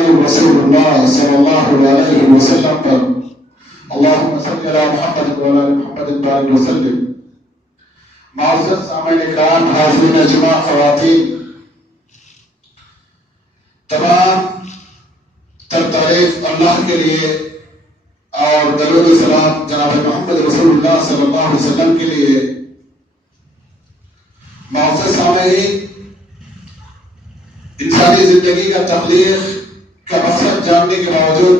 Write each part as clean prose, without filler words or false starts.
محمد رسول اللہ صلی اللہ علیہ وسلم پر اللہم صلی علی محمد و علی محمد بارک وسلم۔ معزز سامعین اکرام، حاضرین جمع، خواتین، تمام تر تعریف اللہ کے لیے اور درود و سلام جناب محمد رسول اللہ صلی اللہ علیہ وسلم کے لیے۔ معزز سامعین، انسانی زندگی کا تخلیق کا مقصد جاننے کے باوجود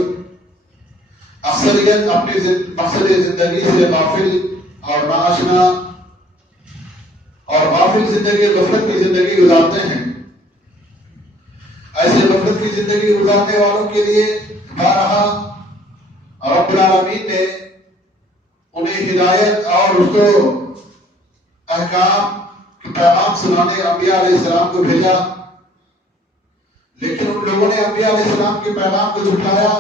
اکثریت اپنی مقصد زندگی سے غافل اور ناآشنا اور غافل زندگی، غفلت کی زندگی گزارتے ہیں۔ ایسے غفلت کی زندگی گزارنے والوں کے لیے بارہا رب العالمین نے انہیں ہدایت اور اس کو احکام کی پیغام سنانے انبیاء علیہ السلام کو بھیجا، لیکن ان لوگوں نے انبیاء علیہ السلام کے پیغام کو جھٹلایا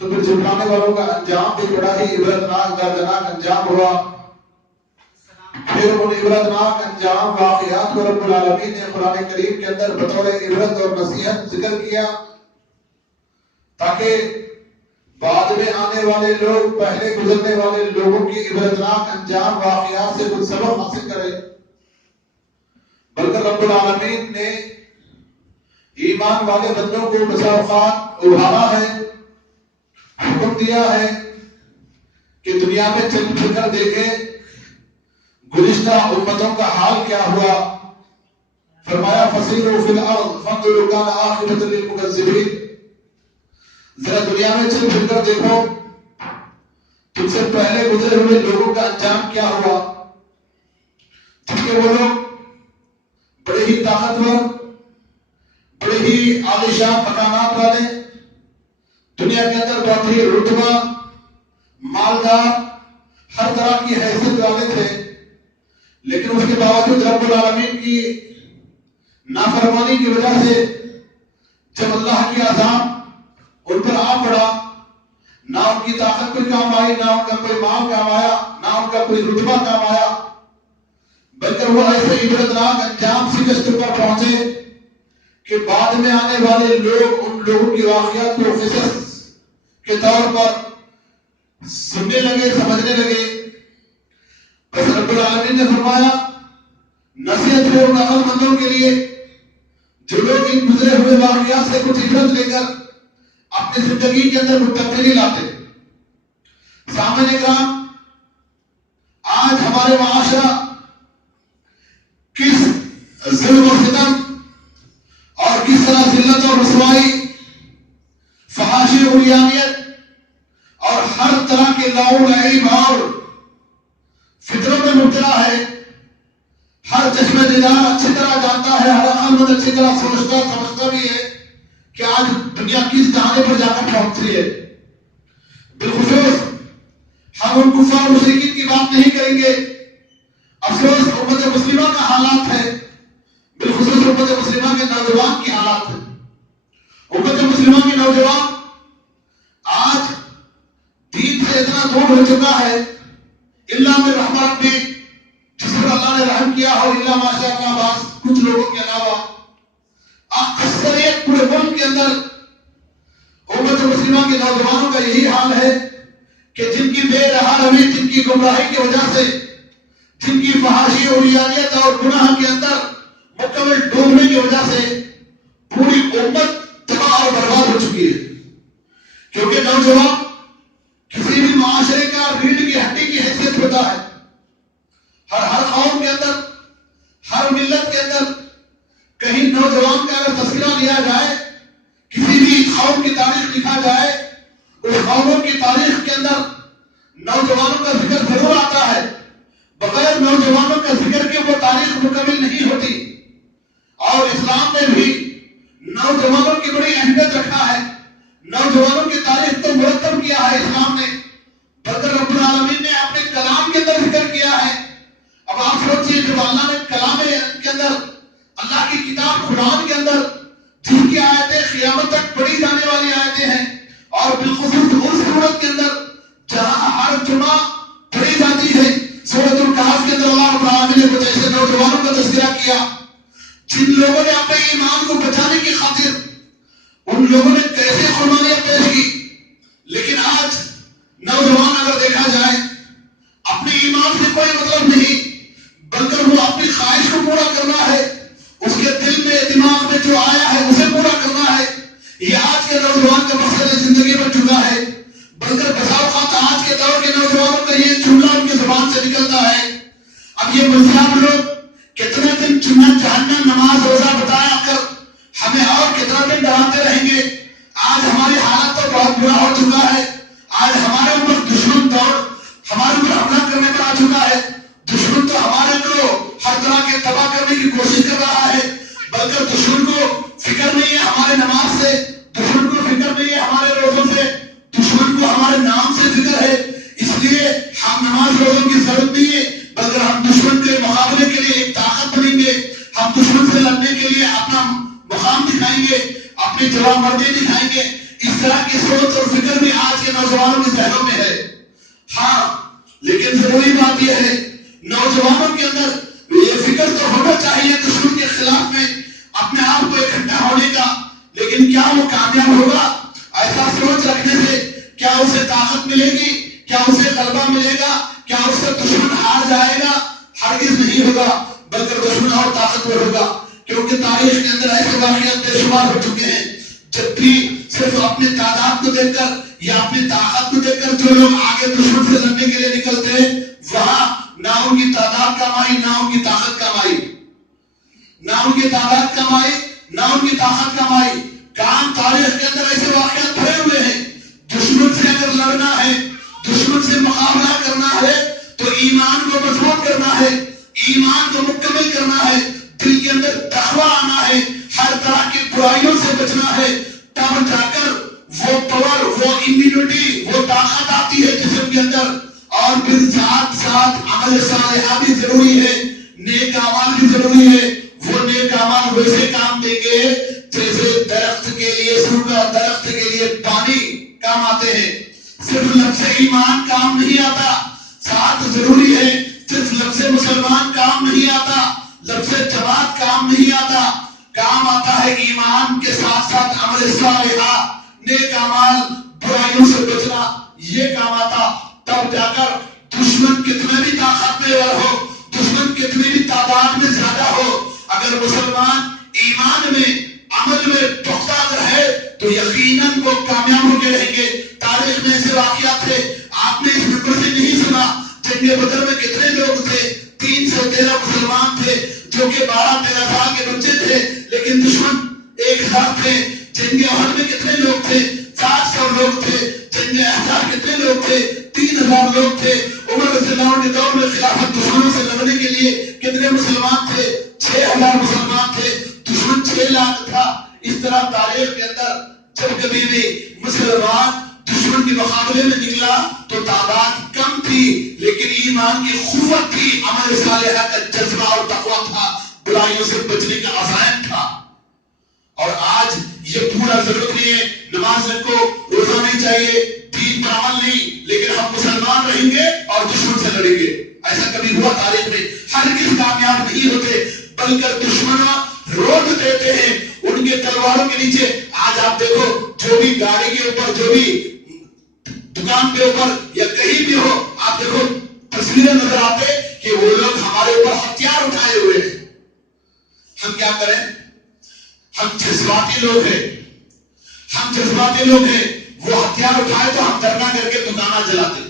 تو پھر جھٹلانے والوں کا انجام بھی بڑا ہی عبرتناک، دردناک انجام ہوا۔ پھر ان عبرتناک انجام واقعات کو رب العالمین نے قرآن کریم کے اندر بطور عبرت اور نصیحت ذکر کیا، تاکہ بعد میں آنے والے لوگ پہلے گزرنے والے لوگوں کی عبرتناک انجام واقعات سے کچھ سبق حاصل کرے۔ بلکہ رب العالمین نے ایمان والے بندوں کو بسا اوقات ابھارا ہے، حکم دیا ہے کہ دنیا میں چل پھر کر دیکھیں گزشتہ امتوں کا حال کیا ہوا۔ فرمایا فسیروا فی الارض فانظروا کان عاقبۃ للمکذبین، ذرا دنیا میں چل پھر کر دیکھو تم سے پہلے گزرے ہوئے لوگوں کا انجام کیا ہوا، کیونکہ وہ لوگ بڑے ہی طاقتور، بڑے ہی عالیشان مکانات والے، دنیا کے اندر بہت ہی رتبہ، مالدار، ہر طرح کی حیثیت والے تھے، لیکن اس کے باوجود رب العالمین کی نافرمانی کی وجہ سے جب اللہ کی عذاب ان پر آ پڑا، نہ ان کی طاقت کوئی کام آئی، نہ ان کا کوئی مال کام آیا، نہ ان کا کوئی رتبہ کام آیا، بلکہ وہ ایسے عبرتناک انجام شکست پر پہنچے کہ بعد میں آنے والے لوگ ان لوگوں کی واقعات کو قصص کے طور پر سننے لگے، سمجھنے لگے۔ بس رب العالمین نے فرمایا نصیحت ہے ان عقل مندوں کے لیے جو لوگ ان گزرے ہوئے واقعات سے کچھ عبرت لے کر اپنی زندگی کے اندر کچھ تبدیلی لاتے۔ سامنے کا آج ہمارے معاشرہ کس ظلم و ستم اور کس طرح ذلت اور رسوائی، فحاشی، عریانیت اور ہر طرح کے لاؤ لعیب اور فطروں میں مبتلا ہے۔ ہر چشم دیدار اچھی طرح جانتا ہے، ہر عقل مند اچھی طرح سمجھتا بھی ہے کہ آج دنیا کس جہانے پر جا کر پہنچی ہے۔ بالخصوص ہم ان کفار مشرکین کی بات نہیں کریں گے، افسوس امت مسلمہ کا حالات ہے، بالخصوص امت مسلمہ کے نوجوان کی حالات ہے۔ امت مسلمہ کے نوجوان آج دین سے اتنا دور ہو چکا ہے، اللہ میں رحمت بھی جس پر اللہ نے رحم کیا ہو، اللہ ماشاء اللہ بعض کچھ لوگوں کے علاوہ اکثریت پورے ملک کے اندر امت مسلمہ کے نوجوانوں کا یہی حال ہے کہ جن کی بے رحا روی، جن کی گمراہی کی وجہ سے، جن کی فحاشی، عریانیت اور گناہ کے اندر مکمل ڈوبنے کی وجہ سے پوری امت تباہ اور برباد ہو چکی ہے۔ کیونکہ نوجوان کسی بھی معاشرے کا ریڑھ کی ہڈی کی حیثیت ہوتا ہے۔ ہر قوم کے اندر، ہر ملت کے اندر کہیں نوجوان کا اگر تذکرہ لیا جائے، کسی بھی قوم کی تاریخ لکھا جائے، اس قوموں کی تاریخ کے اندر نوجوانوں کا ذکر ضرور آتا ہے۔ بغیر نوجوانوں کا ذکر کے وہ تاریخ مکمل نہیں ہوتی۔ اور اسلام نے بھی نوجوانوں کی بڑی اہمیت رکھا ہے، نوجوانوں کی تاریخ کو مرتب کیا ہے اسلام نے، بلکہ رب العالمین نے اپنے کلام کے اندر ذکر کیا ہے۔ اب آپ سوچئے جب اللہ نے کلام کے اندر، اللہ کی کتاب قرآن کے اندر جن کی آیتیں قیامت تک پڑھی جانے والی آیتیں ہیں، اور بالخصوص اس سورت کے اندر جہاں ہر جمعہ پڑھی جاتی ہے، سورۃ الکہف کے اندر اللہ رب العالمین نے کچھ ایسے نوجوانوں کا تذکرہ کیا جن لوگوں نے اپنے ایمان کو بچانے کی خاطر ان لوگوں نے کیسے قربانیاں پیش کی. لیکن آج نوجوان اگر دیکھا جائے اپنے ایمان سے کوئی مطلب نہیں، بلکہ وہ اپنی خواہش کو پورا کرنا ہے، اس کے دل میں دماغ میں جو آیا ہے اسے پورا کرنا ہے. یہ آج کے نوجوان کا مقصد زندگی بن چکا ہے. بلکہ بسا اوقات آج کے دور کے نوجوانوں کا یہ جملہ ان کی زبان سے نکلتا ہے. اب یہ مذہب لوگ کتنے دن جہنم نماز روزہ بتایا کر ہمیں اور کتنا دن ڈراتے رہیں گے. آج ہماری حالت تو بہت برا ہو چکا ہے. آج ہمارے اوپر دشمن ہمارے اوپر حملہ کرنے پر آ چکا ہے. دشمن تو ہمارے کو ہر طرح کے تباہ کرنے کی کوشش کر رہا ہے. بلکہ دشمن کو فکر نہیں ہے ہمارے نماز سے، دشمن کو فکر نہیں ہے ہمارے روزوں سے، دشمن کو ہمارے نام سے فکر ہے. اس لیے ہم نماز روزوں کی ضرورت نہیں ہے، بلکہ ہم دشمن کے مقابلے کے لیے ایک طاقت بنیں گے. ہم دشمن سے لڑنے کے لیے اپنا مقام دکھائیں گے، اپنی جواب مردی دکھائیں گے. اس طرح کی سوچ اور فکر بھی آج کے نوجوانوں کے ذہنوں میں ہے. ہاں، لیکن ضروری بات یہ ہے نوجوانوں کے اندر یہ فکر تو ہونا چاہیے دشمن کے خلاف میں اپنے آپ کو اکٹھا ہونے کا. لیکن کیا وہ کامیاب ہوگا؟ ایسا سوچ رکھنے سے کیا اسے طاقت ملے گی؟ کیا اسے غلبہ ملے گا؟ کیا اس سے دشمن ہار جائے گا؟ ہرگز نہیں ہوگا، بلکہ دشمن اور طاقتور ہوگا. کیونکہ تاریخ کے اندر ایسے واقعات بے شمار ہو چکے ہیں جب بھی صرف اپنے تعداد کو دیکھ کر یا اپنی طاقت کو دیکھ کر جو لوگ آگے دشمن سے لڑنے کے لیے نکلتے ہیں، وہاں نہ ان کی تعداد کم آئی، نہ ان کی طاقت کم آئی، نہ ان کی تعداد کم آئی، نہ ان کی طاقت کم آئی. کام تاریخ کے اندر ایسے واقعات بھرے ہوئے ہیں. دشمن سے اگر لڑنا ہے، دشمن سے مقابلہ کرنا ہے تو ایمان کو مضبوط کرنا ہے، ایمان کو مکمل کرنا ہے، دل کے اندر تقویٰ آنا ہے، ہر طرح کی برائیوں سے بچنا ہے. تب جا کر وہ پاور، وہ امیونٹی، وہ طاقت آتی ہے جسم کے اندر. اور پھر ساتھ ساتھ عمل صالحہ بھی ضروری ہے، نیک اعمال بھی ضروری ہے. وہ نیک اعمال ویسے کام دیں گے جیسے درخت کے لیے، سوکھا درخت کے لیے پانی کام آتے ہیں. صرف لفظ ایمان کام نہیں آتا، ساتھ ضروری ہے صرف لفظ مسلمان کام نہیں آتا، لفظ جماعت کام نہیں آتا. کام آتا ہے ایمان کے ساتھ ساتھ عمل صالحہ، نیک اعمال، برائیوں سے بچنا. یہ کام آتا. تب جا کر دشمن کتنے بھی طاقتور ہو، دشمن کتنی بھی تعداد میں زیادہ ہو، اگر مسلمان ایمان میں، عمل میں پختہ اگر ہے تو یقیناً وہ کامیاب ہو کے رہیں گے. تاریخ میں ایسے واقعات تھے، آپ نے اس ممبر سے نہیں سنا. جنگ بدر میں کتنے لوگ تھے؟ 313 مسلمان تھے جو کہ 12-13 سال کے بچے تھے، لیکن دشمن 1000 تھے. جنگ احد میں کتنے لوگ تھے؟ 700 لوگ تھے. جنگ احزاب کتنے لوگ تھے؟ 3000 لوگ تھے. عمر رضی اللہ عنہ کے دور میں خلافت دشمنوں سے لڑنے کے لیے کتنے مسلمان تھے؟ 6000 مسلمان تھے. دشمن 6 لاکھ تھا. اس طرح تاریخ کے اندر جب کبھی بھی مسلمان دشمن کے مقابلے میں نکلا تو تعداد کم تھی، لیکن ایمان کی قوت تھی، عمل صالحہ کا جذبہ اور تقویٰ تھا، برائیوں سے بچنے کا عزائم تھا. اور آج یہ پورا ضرورت نہیں ہے نماز کو روزہ نہیں چاہیے، دین پر عمل نہیں، لیکن ہم مسلمان رہیں گے اور دشمن سے لڑیں گے. ایسا کبھی ہوا تاریخ میں؟ ہرگز کامیاب نہیں ہوتے، بلکہ دشمنوں روک دیتے ہیں ان کے تلواروں کے نیچے. آج آپ دیکھو جو بھی گاڑی کے اوپر، جو بھی دکان کے اوپر یا کہیں بھی ہو، آپ دیکھو تصویریں نظر آتے کہ وہ لوگ ہمارے اوپر ہتھیار اٹھائے ہوئے ہیں. ہم کیا کریں؟ ہم جذباتی لوگ ہیں، ہم جذباتی لوگ ہیں. وہ ہتھیار اٹھائے تو ہم دھرنا کر کے دکانیں جلاتے.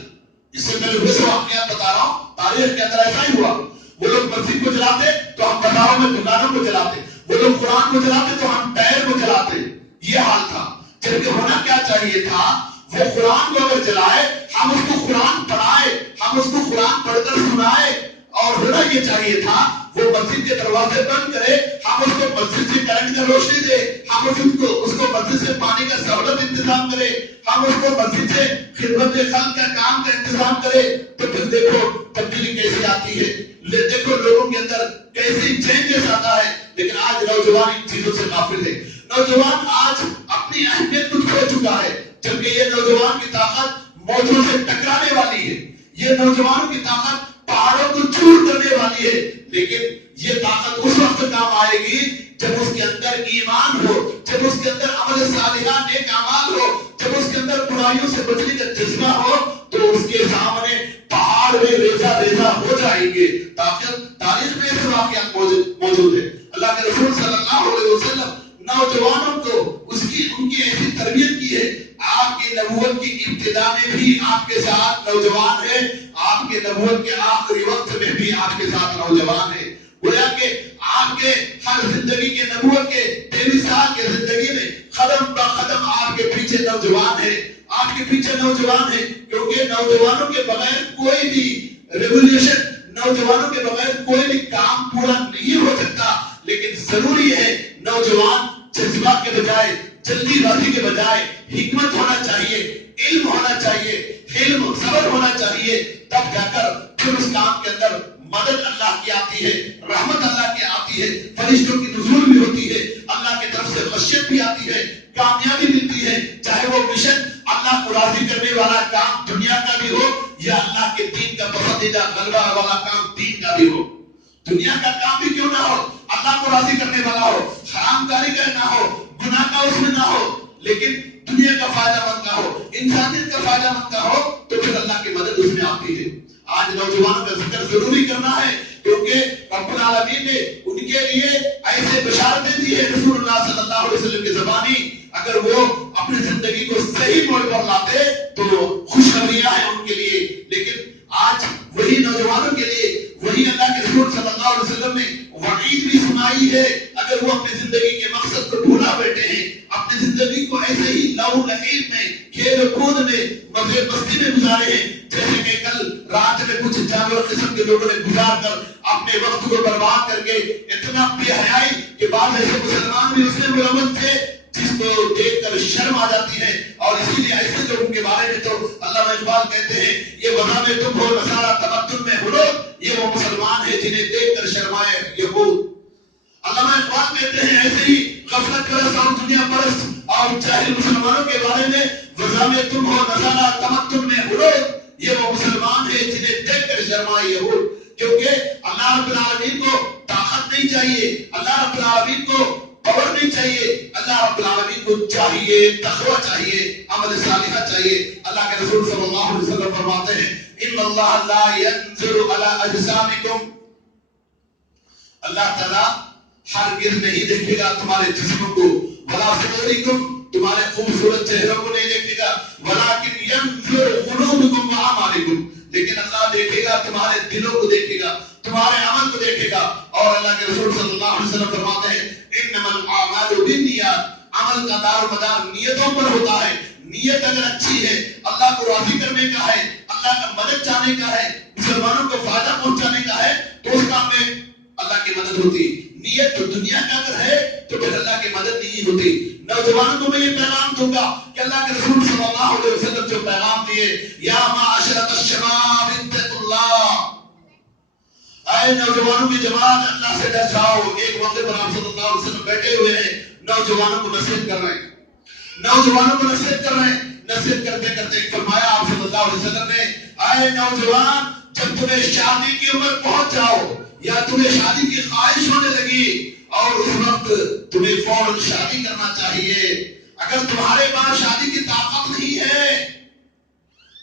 اس سے پہلے ہوئے سے واقعات بتا رہا ہوں، تاریخ کے اندر ایسا ہی ہوا. وہ لوگ مسجد کو جلاتے تو ہم بازاروں میں دکانوں کو جلاتے. وہ لوگ قرآن کو جلاتے تو ہم ٹائر کو جلاتے. یہ حال تھا. جبکہ ہونا کیا چاہیے تھا؟ وہ قرآن کو اگر جلائے، ہم اس کو قرآن پڑھائے، ہم اس کو قرآن پڑھ کر سنائے. اور ہونا یہ چاہیے تھا وہ مسجد کے دروازے بند کرے، ہم اس کو مسجد سے کرنٹ کا روشنی دے، ہم اس کو مسجد سے پانی کا سہولت انتظام کرے، ہم اس کو مسجد سے خدمت خلق کا کام کا انتظام کرے. تو پھر دیکھو تبدیلی کیسی آتی ہے، دیکھو لوگوں کے اندر کیسی چینجز آتا ہے. لیکن آج نوجوان ان چیزوں سے غافل ہے. نوجوان آج اپنی اہمیت کو کھو چکا ہے، جبکہ یہ نوجوان کی طاقت موجوں سے ٹکرانے والی ہے. یہ نوجوانوں کی طاقت پہاڑوں کو چور کرنے والی ہے. لیکن یہ طاقت اس وقت کام آئے گی جب اس کے اندر ایمان ہو، جب اس کے اندر عمل عمل صالحہ نیک اعمال ہو، جب اس کے اندر برائیوں سے بچنے کا جذبہ ہو تو اس کے سامنے پہاڑ میں ریزہ ریزہ ہو جائیں گے۔ تاریخ میں ایسے واقعات موجود ہے۔ اللہ کے رسول صلی اللہ علیہ وسلم نوجوانوں کو ان کی ایسی تربیت کی ہے۔ آپ کی نبوت کی ابتدا میں بھی آپ کے ساتھ نوجوان ہے، آپ کے نبوت کے آخری وقت میں بھی آپ کے ساتھ نوجوان ہے۔ گویا کہ آپ کے ہر زندگی کے نبوت کے 23 سال کے زندگی میں قدم بہ قدم آپ کے پیچھے نوجوان ہے، آپ کے پیچھے نوجوان ہے، کیونکہ نوجوانوں کے بغیر کوئی بھی ریولیوشن، نوجوانوں کے بغیر کوئی بھی کام پورا نہیں ہو سکتا۔ لیکن ضروری ہے نوجوان جذبات کے بجائے، جلدی بازی کے بجائے حکمت ہونا چاہیے، علم ہونا چاہیے، حلم صبر ہونا چاہیے، تب جا کر پھر اس کام کے اندر مدد اللہ کی آتی ہے، رحمت اللہ کی آتی ہے، فرشتوں کی نزول بھی ہوتی ہے، اللہ کی طرف سے خشیت بھی آتی ہے، کامیابی ملتی ہے، چاہے وہ مشن اللہ کو راضی کرنے والا کام دنیا کا بھی ہو یا اللہ کے دین کا پسندیدہ غلبہ والا کام دین کا بھی ہو۔ دنیا کا کام بھی کیوں نہ ہو، اللہ کو راضی کرنے والا ہو، حرام کاری کا نہ ہو، گناہ کا اس میں نہ ہو، لیکن دنیا کا فائدہ مند کا ہو، انسانیت کا فائدہ مند کا ہو، تو پھر اللہ کی مدد اس میں آتی ہے۔ آج نوجوانوں کا ذکر ضروری کرنا ہے، کیونکہ رب العالمین نے ان کے لیے ایسے بشارتیں دی ہے رسول اللہ صلی اللہ علیہ وسلم کی زبانی، اگر وہ اپنی زندگی کو صحیح موڑ پر لاتے تو خوشخبریاں ہیں ان کے لیے۔ لیکن آج وہی نوجوانوں کے لیے وہی اللہ کے رسول صلی اللہ علیہ وسلم نے وعید بھی سنائی ہے، اگر وہ اپنی زندگی کے مقصد کو بھولا بیٹھے ہیں، اپنی زندگی کو ایسے ہی لہو لعب میں، کھیل و کود میں، مزے مستی میں گزارے ہیں، جیسے کہ کل رات میں کچھ جانور قسم کے لوگوں نے گزار کر اپنے وقت کو برباد کر کے اتنا بے حیائی کہ بعض ایسے مسلمان بھی اس میں ملوث تھے جس کو دیکھ کر شرم آ جاتی ہے، اور اسی لیے ایسے لوگوں کے بارے میں تو علامہ اقبال کہتے ہیں یہ وضع میں تم ہو نصارہ تمدن میں ہو، یہ وہ مسلمان ہے جنہیں دیکھ کر شرمائے یہود۔ علامہ اقبال کہتے ہیں ایسے ہی غفلت پرست اور دنیا پرست اور جاہل مسلمانوں کے بارے میں وضع میں تم ہو نصارہ تمدن میں ہو، یہ وہ مسلمان ہے جنہیں دیکھ کر شرمائے یہود۔ کیونکہ اللہ رب العالمین کو طاقت نہیں چاہیے، اللہ رب العالمین کو پاور نہیں چاہیے، اللہ رب العالمین کو چاہیے تقوی چاہیے، عمل صالحہ چاہیے۔ اللہ کے رسول صلی اللہ علیہ وسلم فرماتے ہیں ان اللہ لا ينظر الى اجسامکم، اللہ تعالیٰ ہرگز نہیں دیکھے گا تمہارے جسموں کو، ولا صورکم، تمہارے خوبصورت چہروں کو نہیں دیکھے گا، ولکن ينظر قلوبکم واعمالکم، لیکن اللہ دیکھے گا تمہارے دلوں کو دیکھے گا، تمہارے عمل کو دیکھے گا۔ اور اللہ کے رسول صلی اللہ علیہ وسلم فرماتے ہیں انما الاعمال بالنیات، عمل کا دار و مدار نیتوں پر ہوتا ہے۔ نیت اگر اچھی ہے، اللہ کو راضی کرنے کا ہے، اللہ کا مدد چاہنے کا ہے، مسلمانوں کو فائدہ پہنچانے کا ہے، تو اس کام میں اللہ کی مدد ہوتی۔ نیت تو دنیا کا اگر ہے تو پھر اللہ کی مدد نہیں ہوتی۔ نوجوانوں کو میں یہ پیغام دوں گا کہ اللہ کے رسول صلی اللہ علیہ وسلم جو پیغام دیے، یا معاشرۃ الشباب اتقوا اللہ، اے نوجوانوں کی جماعت اللہ سے ڈر جاؤ۔ ایک موقع پر آپ صلی اللہ علیہ وسلم بیٹھے ہوئے ہیں، نوجوانوں کو نصیحت کر رہے ہیں، نوجوانوں کو نصیحت کر رہے ہیں، نصیحت کرتے کرتے فرمایا آپ صلی اللہ علیہ وسلم نے اے نوجوان، جب تمہیں شادی کی عمر پہنچ جاؤ یا تمہیں شادی کی خواہش ہونے لگی اور اس وقت تمہیں فوراً شادی کرنا چاہیے، اگر تمہارے پاس شادی کی طاقت نہیں ہے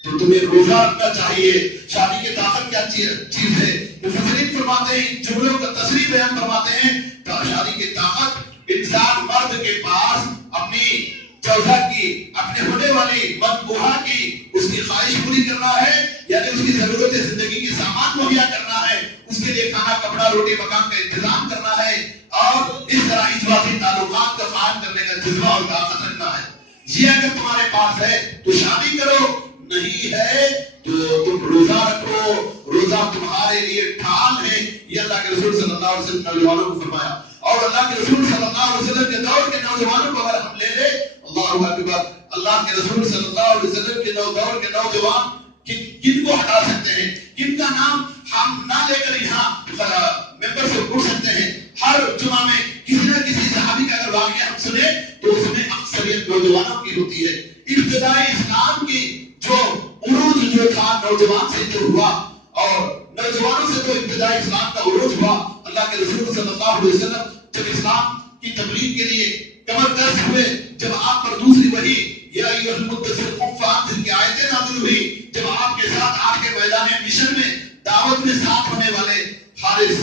تو تمہیں روزہ رکھنا چاہیے۔ شادی کی طاقت کیا چیز ہے؟ مفسرین فرماتے ہیں، جملوں کا تصریح بیان فرماتے ہیں، شادی کی طاقت انسان مرد کے پاس اپنی چوزہ کی، اپنے ہونے والی مطبوعہ کی، اس کی خواہش پوری کرنا ہے، یعنی اس کی ضرورت زندگی کے سامان مہیا کرنا ہے، اس کے لیے کھانا کپڑا روٹی مکان کا انتظام کرنا ہے، اور اس طرح اجتماعی تعلقات کا قائم کرنے کا جذبہ اور طاقت رکھنا ہے۔ یہ اگر تمہارے پاس ہے تو شادی کرو، نہیں ہے تو تم روزہ رکھو، روزہ تمہارے لیے ڈھال ہے۔ یہ اللہ کے رسول صلی اللہ علیہ وسلم نوجوانوں کو فرمایا، اور اللہ کے رسول صلی اللہ علیہ وسلم کے دور کے نوجوانوں کو اگر ہم لے لیں، اللہ اکبر، اللہ کے رسول صلی اللہ علیہ وسلم کے دور کے نوجوان کن کو ہٹا سکتے ہیں، کن کا نام ہم نہ لے کر یہاں ممبر سے اٹھ سکتے ہیں؟ ہر جمعہ میں کسی نہ کسی صحابی کا اگر واقعہ ہم سنیں تو اس میں اکثریت نوجوانوں کی ہوتی ہے۔ ابتدائی اسلام کی جو عروج جو تھا نوجوان سے جو ہوا، اور نوجوانوں سے جو ابتدائی اسلام کا عروج ہوا، اللہ کے رسول صلی اللہ علیہ وسلم جب اسلام کی تبلیغ کے لیے کمر دست ہوئے جب آپ پر دوسری وحی یا ایھا المدثر قم فانذر کی آیتیں نازل ہوئی، جب آپ کے ساتھ آپ کے میدان مشن میں دعوت میں ساتھ ہونے والے حارث،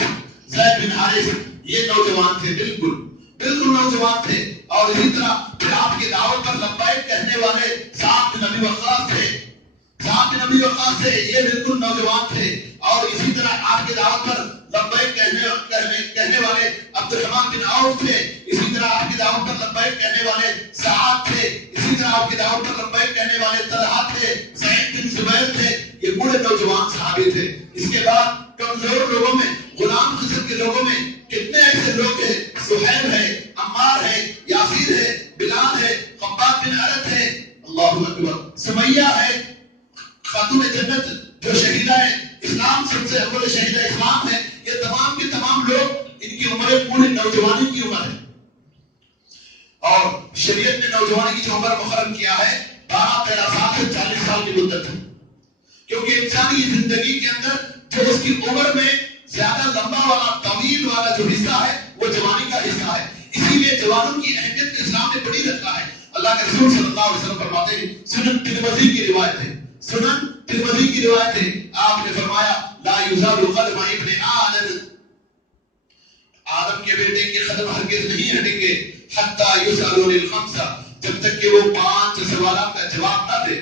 زید بن حارث، یہ نوجوان تھے، بالکل نوجوان تھے. اور اسی طرح پھر آپ کی دعوت پر لبیک کہنے والے سعد بن ابی وقاص تھے، سعد بن ابی وقاص تھے، یہ بالکل نوجوان تھے. اور اسی طرح آپ کی دعوت پر لبیک کہنے والے عبد الرحمن بن عوف تھے. اسی طرح آپ کی دعوت پر لبیک کہنے والے سعد تھے. اسی طرح آپ کی دعوت پر لبیک کہنے والے طلحہ تھے، سعید بن زبیر تھے. یہ بڑے نوجوان صحابی تھے. اس کے بعد کمزور لوگوں میں، غلام قسم کے لوگوں میں کتنے ایسے لوگ ہیں، سہیل ہے، عمار ہے، یاسر ہے، بلال ہے، خباب بن ارد ہے، اللہ اکبر، سمیہ ہے، خاتون جنت جو شہیدہ ہے اسلام، سب سے اول شہیدہ اسلام ہے. یہ تمام کے تمام لوگ، ان کی عمریں پوری نوجوانی کی عمر ہے. اور شریعت نے نوجوانی کی جو عمر مقرر کیا ہے 12-13 سال سے 40 سال کی مدت ہے. کیونکہ انسانی زندگی کے اندر جو اس کی عمر میں زیادہ لمبا والا، طویل والا جو حصہ ہے وہ جوانی کا حصہ ہے. اسی لیے جوانوں کی اہمیت اسلام نے بڑی رکھا ہے. اللہ کے رسول صلی اللہ علیہ وسلم فرماتے ہیں، سنن ترمذی کی روایت ہے، سنن ترمذی کی روایت ہے، آپ نے فرمایا لا یزال قدم ابن آدم کے بیٹے کے قدم ہرگز نہیں ہٹیں گے حتی یسأل عن الخمسہ، جب تک کہ وہ 5 سوالات کا جواب نہ دے،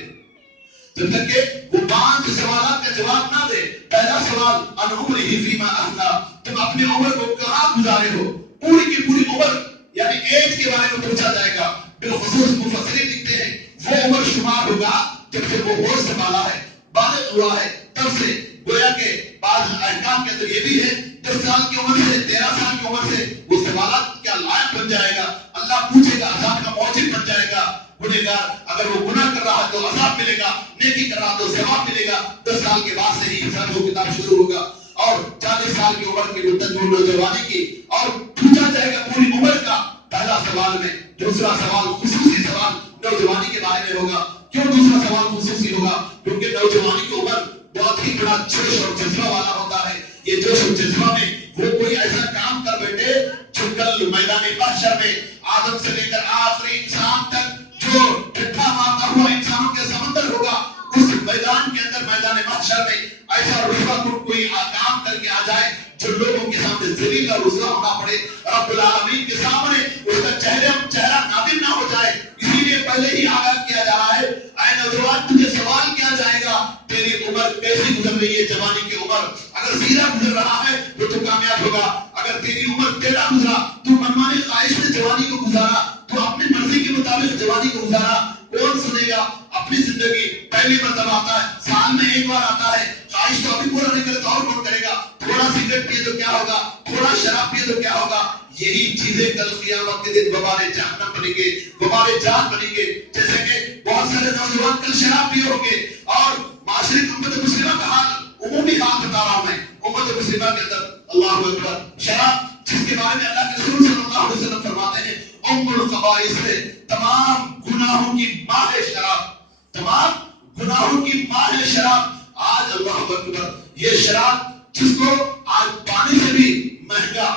جب تک کہ وہ 5 سوالات کا جواب نہ دے. پہلا سوال عن عمرہ فیما افنی، تم اپنی عمر کو کہاں گزارے ہو. پوری کی پوری عمر یعنی ایج کے بارے میں پوچھا جائے گا. بالخصوص مفسرین لکھتے ہیں وہ عمر شمار ہوگا جب سے وہ ہوش سنبھالا ہے، بالغ ہوا ہے، تب سے. گویا کہ بعض احکام کے اندر یہ بھی ہے 10 سال کی عمر سے، 13 سال کی عمر سے وہ سوالات کیا لائق بن جائے گا. اللہ پوچھے گا، عذاب کا موجب بن جائے گا. گنہگار اگر وہ گناہ کر رہا ہے تو عذاب ملے گا، نیکی کر رہا تو ثواب ملے گا. 10 سال کے بعد سے ہی حساب و کتاب شروع ہوگا. اور 40 سال کی عمر کی مدت جو نوجوانی کی، اور پوچھا جائے گا پوری عمر کا. پہلا سوال میں، دوسرا سوال خصوصی سوال نوجوانی کے بارے میں ہوگا. کیوں دوسرا سوال خصوصی ہوگا؟ کیونکہ نوجوانی کی عمر بہت ہی بڑا جوش اور جذبہ والا ہوتا ہے. یہ جوش اور جذبہ میں وہ کوئی ایسا کام کر بیٹھے جو کل میدان محشر میں آدم سے لے کر آخری انسان تک جو ٹھٹھا مارتا ہوا انسانوں کے سمندر ہوگا، اس میدان کے اندر، میدان محشر میں ایسا رسوا کوئی کام کر کے آ جائے جو لوگوں کے سامنے ذلیل اور رسوا ہونا پڑے، رب العالمین کے سامنے اس کا چہرہ نادر نہ ہو جائے. اسی لیے پہلے ہی آگاہ کیا جا رہا ہے، اے نوجوان تجھے سوال کیا جائے گا تیری عمر کیسی گزر رہی ہے. جوانی کی عمر اگر سیدھا گزر رہا ہے تو تو کامیاب ہوگا. اگر تیری عمر ٹیڑھا گزرا، تو منمانی خواہش میں جوانی کو گزارا، تو اپنی مرضی کے مطابق جوانی کو گزارا، کون سنے گا؟ اپنی زندگی پہلی مرتبہ آتا ہے، سال میں ایک بار آتا ہے. خواہش تو ابھی پورا نہیں کرے تو اور کون کرے گا؟ تھوڑا سگریٹ پیے تو کیا ہوگا، تھوڑا شراب پیے تو کیا ہوگا؟ یہی چیزیں کل قیامت کے دن وبال جہنم بنیں گے، وبال جان بنیں گے. جیسے کہ بہت سارے نوجوان کل شراب پیے ہوں گے. اور معاشرے کی امت مسلمہ کا حال، عمومی حال بتا رہا ہوں میں، امت مسلمہ کے اندر اللہ اکبر، شراب جس کے بارے میں اللہ کے رسول صلی اللہ علیہ وسلم فرماتے ہیں ام الخبائث سے، تمام گناہوں کی ماں ہے شراب، تمام گناہوں کی ماں ہے شراب. آج اللہ اکبر، یہ شراب جس کو آج پانی سے بھی مہنگا،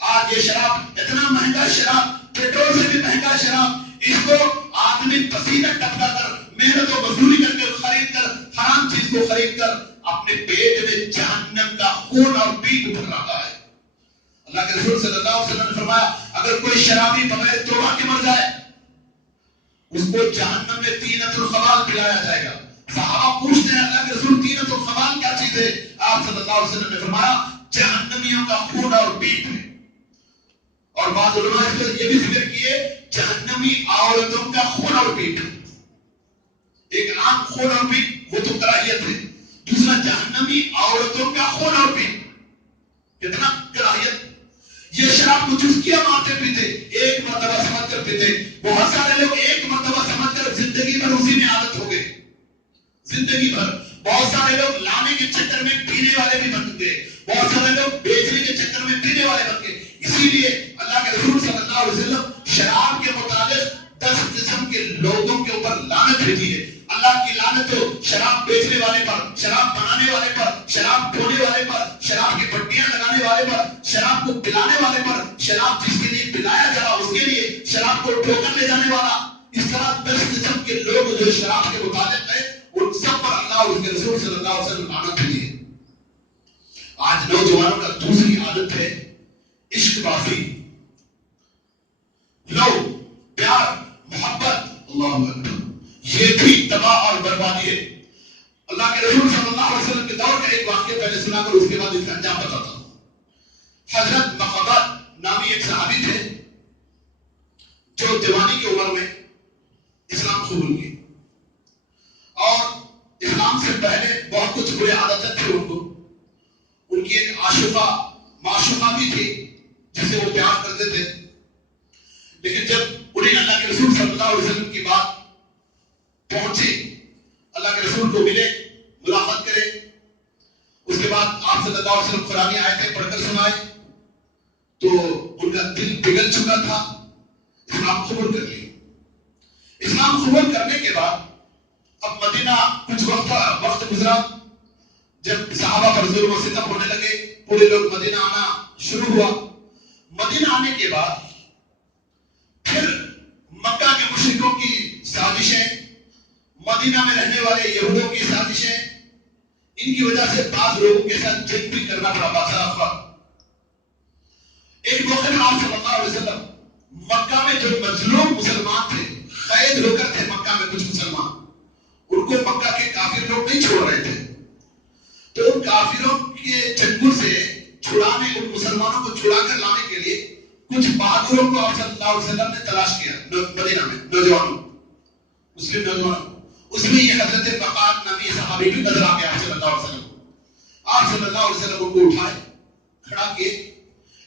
آج یہ شراب اتنا مہنگا شراب، پیٹرول سے بھی مہنگا شراب، اس کو آدمی پسینہ ٹپکا کر، محنت و مزدوری کر کے خرید کر، حرام چیز کو خرید کر اپنے پیٹ میں جہنم کا خون اور پیٹ بھر رہا ہے. اللہ کے رسول صلی اللہ علیہ وسلم نے فرمایا اگر کوئی شرابی بغیر توبہ کے مر جائے، اس کو جہنم میں طینۃ الخبال پلایا جائے گا. صحابہ پوچھتے ہیں اللہ کے رسول طینۃ الخبال کیا چیز ہے؟ آپ صلی اللہ علیہ وسلم نے فرمایا جہنمیوں کا خون اور پیٹ ہے. اور بعض علماء اس پر یہ بھی ذکر کیے جہنمی عورتوں کا خون اور پیٹ. ایک عام خون اور پیٹ وہ تو کراہیت ہے، دوسرا جہنمی عورتوں کا خون اور پیٹ، کتنا کراہیت. یہ شراب کو چسکیاں مارتے پیتے، ایک مرتبہ سمجھ کر پیتے. بہت سارے لوگ ایک مرتبہ سمجھ کر زندگی بھر اسی میں عادت ہو گئے، زندگی بھر. بہت سارے لوگ لانے کے چکر میں پینے والے بھی بن گئے، بہت سارے لوگ بیچنے کے چکر میں پینے والے بن گئے. اسی لیے اللہ کے رسول صلی اللہ علیہ وسلم شراب کے متعلق 10 قسم کے لوگوں کے اوپر لعنت بھیجی ہے. اللہ کی لعنت ہو شراب بیچنے والے پر، شراب بنانے والے پر، شراب ڈھونے والے پر، شراب کی پٹیاں لگانے والے پر، شراب کو پلانے والے پر، شراب جس کے لیے پلایا جا رہا اس کے لیے، شراب کو ٹھوکا کرنے والا، اس طرح 10 قسم کے لوگ جو شراب کے متعلق ہیں ان سب پر اللہ اور اس کے رسول صلی اللہ علیہ وسلم لعنت بھیجی ہے۔ آج نوجوانوں کا دوسری عادت ہے عشق بازی، لو، پیار، محبت، اللہ اکبر، یہ بھی تباہ اور بربادی ہے۔ اللہ کے رسول صلی اللہ علیہ وسلم کے دور کا ایک واقعہ پہلے سنا کر اس کے بعد اس کا انجام بتاتا ہوں۔ حضرت مقبت نامی ایک صحابی تھے جو جوانی کی عمر میں اسلام قبول کیے، اور اسلام سے پہلے بہت کچھ برے عادتیں تھے ان کو۔ ان کی ایک معشوقہ بھی تھی جسے وہ پیار کرتے تھے، لیکن جب انہیں اللہ کے رسول صلی اللہ علیہ وسلم کی بات پہنچی، اللہ کے رسول کو ملے، ملاقات کرے، اس کے بعد آپ صلی اللہ علیہ وسلم قرآنی آیتیں پڑھ کر سنائے، تو ان کا دل پگھل چکا تھا، اسلام قبول کر لیا۔ اسلام قبول کرنے کے بعد اب مدینہ کچھ وقت گزرا، جب صحابہ پر ظلم و ستم ہونے لگے، پورے لوگ مدینہ آنا شروع ہوا۔ مدینہ آنے کے بعد پھر مکہ کے مشرکوں کی سازشیں، مدینہ میں رہنے والے یہودوں کی سازشیں، ان کی وجہ سے بعض لوگوں کے ساتھ جنگ بھی کرنا پڑا باخبر۔ ایک موقع میں آپ صلی اللہ علیہ وسلم مکہ میں جو مظلوم مسلمان تھے، قید ہو کر تھے مکہ میں کچھ مسلمان، ان کو مکہ کے کافر لوگ نہیں چھوڑ رہے تھے، تو ان کافروں کے چنگل سے چھڑانے، ان مسلمانوں کو چھڑا کر لانے کے لیے کچھ بہادروں کو آپ صلی اللہ علیہ وسلم نے تلاش کیا مدینہ میں، نوجوانوں، مسلم نوجوانوں۔ اس میں یہ حضرت بقات نامی صحابی بھی نظر آ گیا آپ صلی اللہ علیہ وسلم۔ آپ صلی اللہ علیہ وسلم ان کو اٹھائے، کھڑا کیے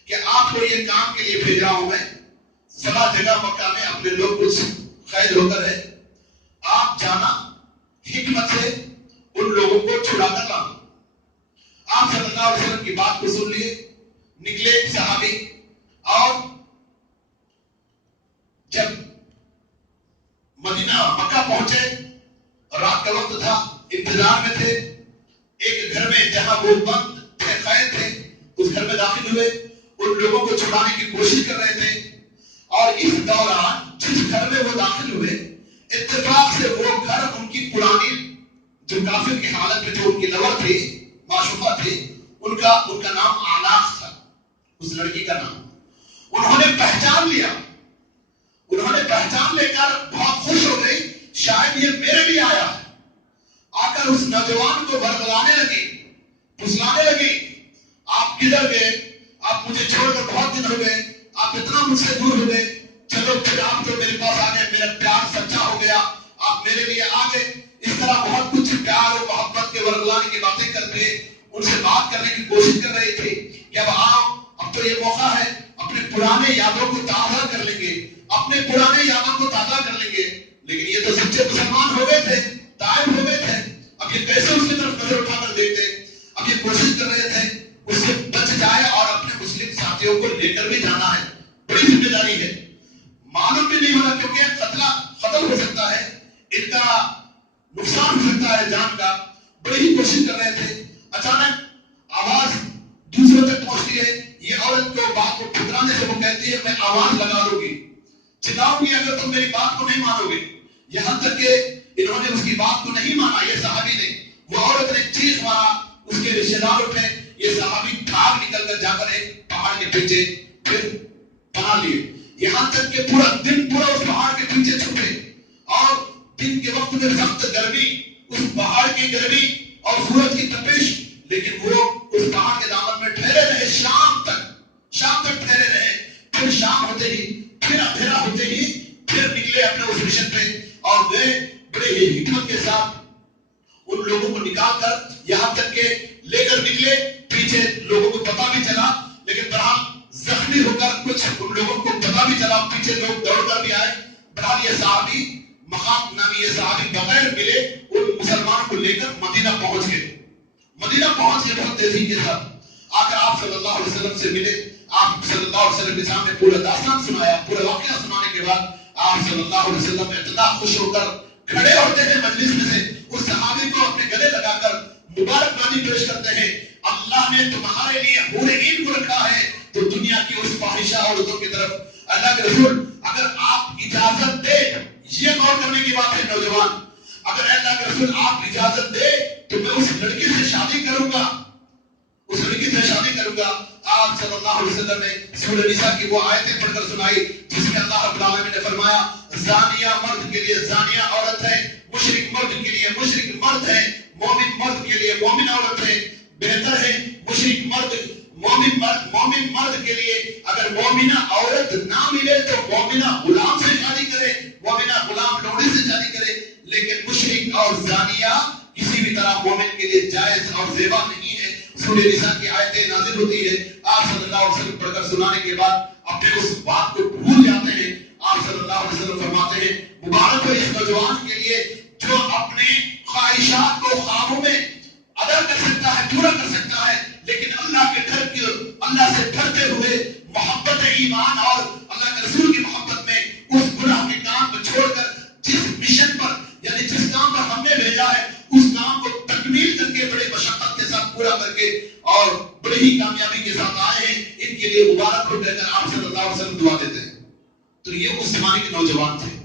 کہ آپ کو یہ کام کے لیے بھیج رہا ہوں میں، فلاں جگہ مکہ میں اپنے لوگ کچھ قید ہو کر ہے، آپ جانا حکمت سے ان لوگوں کو چھڑا کر لانا۔ آپ صلی اللہ علیہ وسلم کی بات کو سن لیے، نکلے صحابی، اور جب مدینہ مکہ پہنچے، رات کا وقت تھا، انتظار میں تھے، ایک گھر میں جہاں وہ بند تھے، قید تھے، اس گھر میں داخل ہوئے، ان لوگوں کو چھڑانے کی کوشش کر رہے تھے، اور اس دوران جس گھر میں وہ داخل ہوئے، اتفاق سے وہ گھر ان کی پرانی جو کافر کی حالت میں جو ان کی لور تھی، معشوقہ تھی، ان کا نام آناس تھا، اس لڑکی کا نام۔ انہوں نے پہچان لیا، انہوں نے پہچان لے کر بہت خوش ہو گئی، شاید یہ میرے لیے آیا ہے۔ آ کر اس نوجوان کو برگلانے لگی، پھسلانے لگی، آپ کدھر گئے؟ آپ مجھے چھوڑ کر بہت دن ہو گئے، آپ اتنا مجھ سے دور ہو گئے، چلو پھر آپ تو میرے پاس آ گئے، میرا پیار سچا ہو گیا، آپ میرے لیے آ گئے۔ اس طرح بہت کچھ پیار اور محبت کے ورگلانے کی باتیں کرتے، ان سے بات کرنے کی کوشش کر رہے تھے کہ اب آؤ، اب تو یہ موقع ہے، اپنے پرانے یادوں کو تازہ کر لیں گے، اپنے پرانے یادوں کو تازہ کر لیں گے۔ لیکن یہ تو سچے مسلمان ہو گئے تھے، تائب ہو گئے تھے، اب یہ کیسے اس کی طرف نظر اٹھا کر دیکھتے؟ اب یہ کوشش کر رہے تھے اس سے بچ جائے اور اپنے مسلم ساتھیوں کو لے کر بھی جانا ہے، بڑی ذمہ داری ہے، معلوم بھی نہیں ہونا کیونکہ قتل ہو سکتا ہے، ان کا نقصان ہو سکتا ہے جان کا، بڑی ہی کوشش کر رہے تھے۔ اچانک آواز دوسروں تک پہنچتی ہے، یہ عورت کو بات کو ٹھکرانے سے وہ کہتی ہے میں آواز لگا دوں گی، چلاؤں گی اگر تم میری بات کو نہیں مانو گے۔ یہاں تک کہ انہوں نے اس کی بات کو نہیں مانا، یہ صحابی نے، وہ عورت نے چیخ مارا، اس کے رشتے دار اٹھے، یہ صحابی بھاگ نکل کر جا کر ایک پہاڑ کے پیچھے پھر پناہ لیے، یہاں تک کہ پورا دن پورا اس پہاڑ کے پیچھے چھپے، اور دن کے وقت میں سخت گرمی، اس پہاڑ کی گرمی اور سورج کی تپش، لیکن وہ اس پہاڑ کے دامن میں ٹھہرے رہے شام تک ٹھہرے رہے۔ پھر شام ہوتے ہی، پھر اندھیرا ہوتے ہی پھر نکلے اپنے اس مشن پہ، اور وہ بڑے ہی حکمت کے ساتھ ان لوگوں کو نکال کر یہاں تک کہ لے کر نکلے، پیچھے لوگوں کو پتا بھی چلا، لیکن بہرحال زخمی ہو کر کچھ ان لوگوں کو پتا بھی چلا، پیچھے لوگ دوڑ کر بھی آئے۔ بہرحال یہ صحابی مخاط نامی یہ صحابی بغیر ملے ان مسلمان کو لے کر مدینہ پہنچ گئے۔ مدینہ پہنچ کے بہت تیزی کے ساتھ آ کر آپ صلی اللہ علیہ وسلم سے ملے، آپ صلی اللہ علیہ وسلم کے سامنے پورا داستان سنایا، پورا واقعہ سنانے کے بعد آپ صلی اللہ علیہ وسلم اتنا خوش ہو کر کھڑے ہوتے ہیں مجلس میں سے، اس صحابی کو اپنے گلے لگا کر مبارکبادی پیش کرتے ہیں اللہ نے تمہارے لیے حور عین کو رکھا ہے تو دنیا کی اس فاحشہ عورتوں کی طرف اللہ کے رسول اگر آپ اجازت دے، یہ غور کرنے کی بات ہے نوجوان، اگر اللہ کے رسول آپ اجازت دے تو میں اس لڑکی سے شادی کروں گا، اس لڑکی سے شادی کروں گا۔ آپ صلی اللہ علیہ وسلم نے سورہ نساء کی وہ آیتیں پڑھ کر سنائی جس میں اللہ رب العالمین نے فرمایا زانیہ مرد کے لیے زانیہ عورت ہے، مشرک مرد کے لیے مشرک مرد ہے، مومن مرد کے لیے مومن عورت ہے۔ بہتر ہے مشرک مرد مومن مرد کے لیے اگر مومنہ عورت نہ ملے تو مومنہ غلام سے شادی کرے، مومنہ غلام لوڑے سے شادی کرے، لیکن مشرک اور زانیہ کسی بھی طرح مومن کے لیے جائز اور زیبا نہیں ہے۔ سورہ نساء کی آیتیں نازل ہوتی ہے، آپ صلی اللہ علیہ وسلم پڑھ کر سنانے کے بعد اپنے اس بات کو بھول جاتے ہیں۔ آپ صلی اللہ علیہ وسلم فرماتے ہیں مبارک ہو اس نوجوان کے لیے جو اپنے خواہشات کو خوابوں میں ادا کر سکتا ہے، پورا کر سکتا ہے، لیکن اللہ کے ڈر کی، اللہ سے ڈرتے ہوئے محبت ایمان اور اللہ کے رسول کی محبت میں اس گناہ کے کام کو چھوڑ کر جس مشن پر یعنی جس کام پر ہم نے بھیجا ہے اس کام کو تکمیل کر کے بڑے مشقت کے ساتھ پورا کر کے اور بڑی ہی کامیابی کے ساتھ آئے ہیں، ان کے لیے مبارک ہو کہہ کر آپ صلی اللہ علیہ وسلم دعا دیتے ہیں۔ تو یہ اس زمانے کے نوجوان تھے۔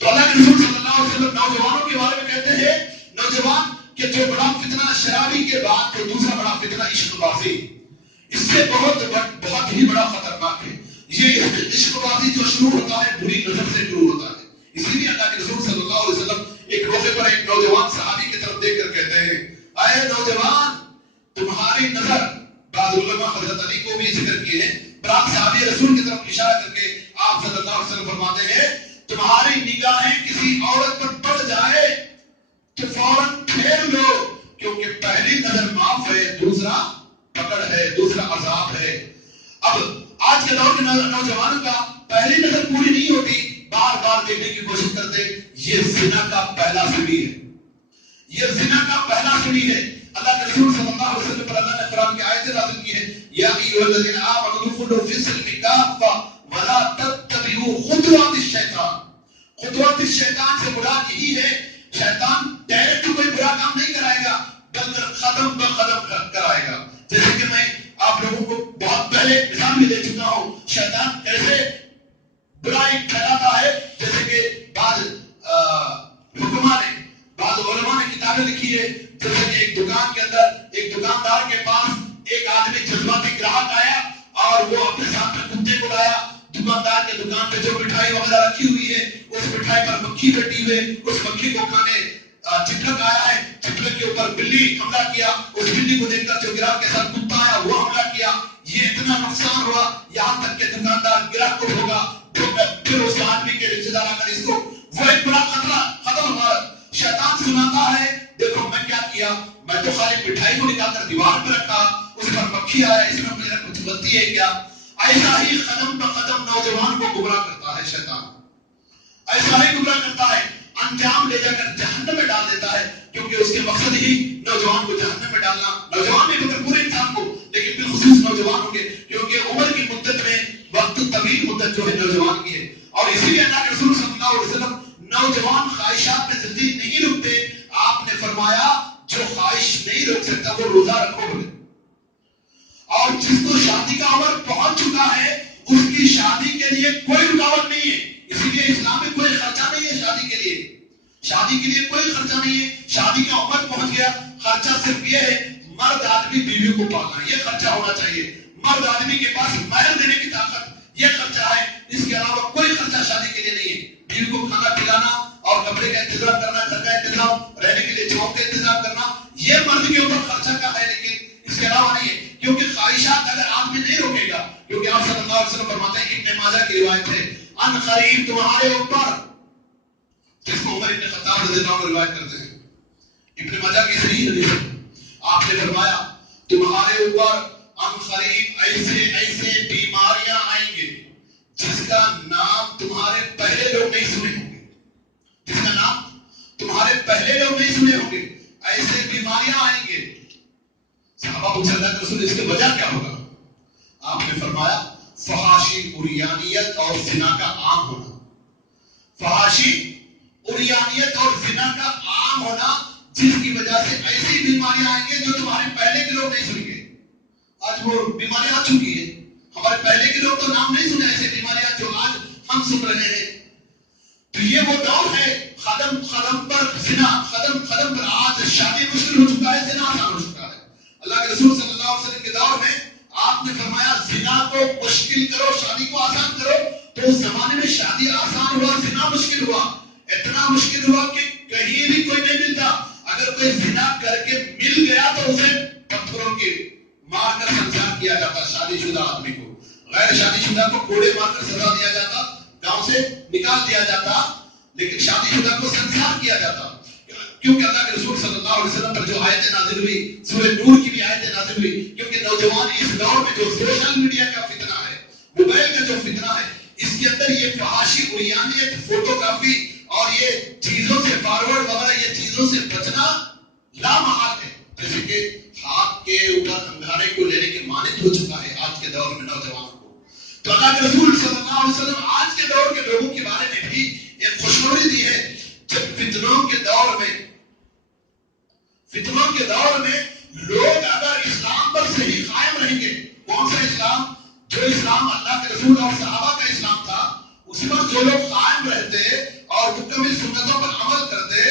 تو اللہ کے رسول صلی اللہ علیہ وسلم نوجوانوں کے بارے میں کہتے ہیں نوجوان کہ جو بڑا فتنہ شرابی کے بعد جو دوسرا بڑا فتنہ عشق بازی، اس سے بہت ہی بڑا خطرناک ہے۔ یہ عشق بازی جو شروع ہوتا ہے بری نظر سے شروع ہوتا ہے۔ اسی لیے اللہ کے رسول صلی اللہ علیہ وسلم ایک موقع پر ایک نوجوان صحابی کی طرف دیکھ کر کہتے ہیں اے نوجوان تمہاری نظر، بعض علماء حضرت علی کو بھی ذکر کیے ہیں، برات صحابی رسول کی طرف اشارہ کر کے آپ صلی اللہ علیہ وسلم فرماتے ہیں تمہاری نگاہیں کسی عورت پر پڑ جائے تو فوراً پھیر لو، کیونکہ پہلی نظر معاف ہے، دوسرا پکڑ ہے، دوسرا عذاب ہے۔ اب آج کے دور کے نوجوانوں کا پہلی نظر پوری نہیں ہوتی، بار بار دیکھنے کی کوشش کرتے، یہ زنا کا پہلا سیڑھی ہے، یہ زنا کا پہلا سیڑھی ہے۔ اللہ کے رسول صلی اللہ علیہ وسلم پر اللہ نے قرآن کی آیتیں نازل کی ہے یا ایھا الذین آمنوا ادخلوا فی السلم کافہ ولا تتبعوا خطوات الشیطان۔ خطوات الشیطان سے مراد یہی ہے شیطان ڈائریکٹ کوئی برا کام نہیں کرائے گا بلکہ قدم بہ قدم کرائے گا۔ جیسے کہ میں آپ لوگوں کو بہت پہلے مثال بھی دے چکا ہوں شیطان کیسے برائی پھیلاتا ہے، جیسے کہ بعض حکماء نے، بعض علماء نے کتابیں لکھی ہے، جیسے کہ ایک دکان کے اندر ایک دکاندار کے پاس ایک آدمی جذباتی گراہک آیا اور وہ اپنے ساتھ میں کتے کو لایا۔ دکاندار کے دکان پہ جو مٹھائی وغیرہ رکھی ہوئی ہے اس مٹھائی پر مکھی بیٹھی ہوئے، اس مکھی کو کھانے چپلک آیا ہے، چپلک کے اوپر بلی حملہ کیا، اس بلی کو دیکھ کر جو گراہک کے ساتھ کتا آیا وہ حملہ کیا، یہ اتنا نقصان ہوا یہاں تک کہ دکاندار گراہک کو ہوگا، پھر اس آدمی کے رشتے دار آ کر اس کو، وہ ایک بڑا خطرہ ختم ہوا۔ شیطان سناتا ہے دیکھو میں کیا کیا، میں تو خالی مٹھائی کو نکال کر دیوار پہ رکھا، اس پر مکھی آیا، اس میں میرا کچھ غلطی ہے کیا؟ ایسا ہی قدم بہ قدم نوجوان کو گمراہ کرتا ہے شیطان، ایسا ہی گمراہ کرتا ہے، انجام لے جا کر جہنم میں ڈال دیتا ہے، کیونکہ اس کے مقصد ہی نوجوان کو جہنم میں ڈالنا، نوجوان بھی مگر پورے انسان کو، لیکن بالخصوص نوجوان ہوں گے، کیونکہ عمر کی مدت میں وقت طویل مدت جو ہے نوجوان کی ہے۔ اور اسی لیے اللہ کے رسول صلی اللہ علیہ وسلم نوجوان خواہشات میں زندگی نہیں رکتے، آپ نے فرمایا جو خواہش نہیں روک سکتا وہ روزہ رکھو بولے، اور جس کو شادی کا عمر پہنچ چکا ہے اس کی شادی کے لیے کوئی رکاوٹ نہیں ہے۔ اسی لیے اسلام میں کوئی خرچہ نہیں ہے شادی کے لیے، شادی کے لیے کوئی خرچہ نہیں ہے، شادی کا عمر پہنچ گیا، خرچہ صرف یہ ہے مرد آدمی بیوی کو پالنا، یہ خرچہ ہونا چاہیے، مرد آدمی کے پاس مہر دینے کی طاقت، یہ خرچہ ہے، اس کے علاوہ کوئی خرچہ شادی کے لیے نہیں ہے۔ بیوی کو کھانا کھلانا اور کپڑے کا انتظام کرنا، گھر کا انتظام، رہنے کے لیے جگہوں کا انتظام کرنا، یہ مرد کے اوپر خرچہ کا ہے، لیکن اس کے علاوہ نہیں ہے، کیونکہ خواہشات اگر آدمی نہیں روکے گا، کیونکہ آپ صلی اللہ علیہ وسلم فرماتے ہیں، ابن ماجہ کی روایت ہے، ان قریب تمہارے اوپر، جس کو عمر ابن خطاب رضی اللہ عنہ روایت کرتے ہیں، ابن ماجہ کی صحیح حدیث ہے، آپ نے فرمایا تمہارے اوپر ان قریب ایسے ایسے بیماریاں آئیں گے جس کا نام تمہارے پہلے لوگ نہیں سنے ہوں گے، جس کا نام تمہارے پہلے لوگ نہیں سنے ہوں گے، ایسے بیماریاں آئیں گے۔ صحابہ پوچھا اللہ کے رسول اس کی وجہ کیا ہوگا؟ آپ نے فرمایا فحاشی، عریانیت اور زنا کا عام ہونا، فحاشی، عریانیت اور زنا کا عام ہونا، جس کی وجہ سے ایسی بیماریاں آئیں گے جو تمہارے پہلے کے لوگ نہیں سنیں گے. آج وہ بیماریاں آ چکی ہیں, ہمارے پہلے کے لوگ تو نام نہیں سنے ایسے بیماریاں جو آج ہم سن رہے ہیں. تو یہ وہ دور ہے قدم قدم پر زنا, قدم قدم پر آج شادی مشکل ہو چکا ہے, زنا آسان ہو چکا ہے. اللہ کے رسول صلی اللہ علیہ وسلم کے دور میں آپ نے فرمایا زنا کو مشکل کرو, شادی کو آسان کرو. تو اس زمانے میں شادی آسان ہوا, زنا مشکل ہوا. اتنا مشکل ہوا کہ کہیں بھی کوئی نہیں ملتا. اگر کوئی زنا کر کے مل گیا تو اسے پتھروں کے مار کر سنسار کیا جاتا. شادی شدہ آدمی کو, غیر شادی شدہ کو کوڑے مار کر سزا دیا جاتا, گاؤں سے نکال دیا جاتا. لیکن شادی شدہ کو سنسار کیا جاتا, کیونکہ اللہ کے رسول صلی اللہ علیہ وسلم پر جو آیتیں نازل ہوئی, سورہ نور کی بھی آیتیں نازل ہوئی. کیونکہ نوجوان اس دور میں جو سوشل میڈیا کا فتنہ ہے, موبائل کا جو فتنہ ہے, اس کے اندر یہ فحاشی, عریانیت, فوٹوگرافی اور یہ چیزوں سے فارورڈ وغیرہ یہ چیزوں سے بچنا لامحال ہے. جیسے کہ ہاتھ کے اوپر انگارے کو لینے کے مانند ہو چکا ہے آج کے دور میں نوجوانوں کو. تو اللہ کے رسول صلی اللہ علیہ وسلم آج کے دور کے لوگوں کے بارے میں بھی ایک خوشخبری دی ہے. جب فتنوں کے دور میں لوگ اگر اسلام پر صحیح قائم رہیں گے, کون سا اسلام؟ جو اسلام اللہ کے رسول اور صحابہ کا اسلام تھا, اس پر جو لوگ قائم رہتے اور مکمل سنتوں پر عمل کرتے,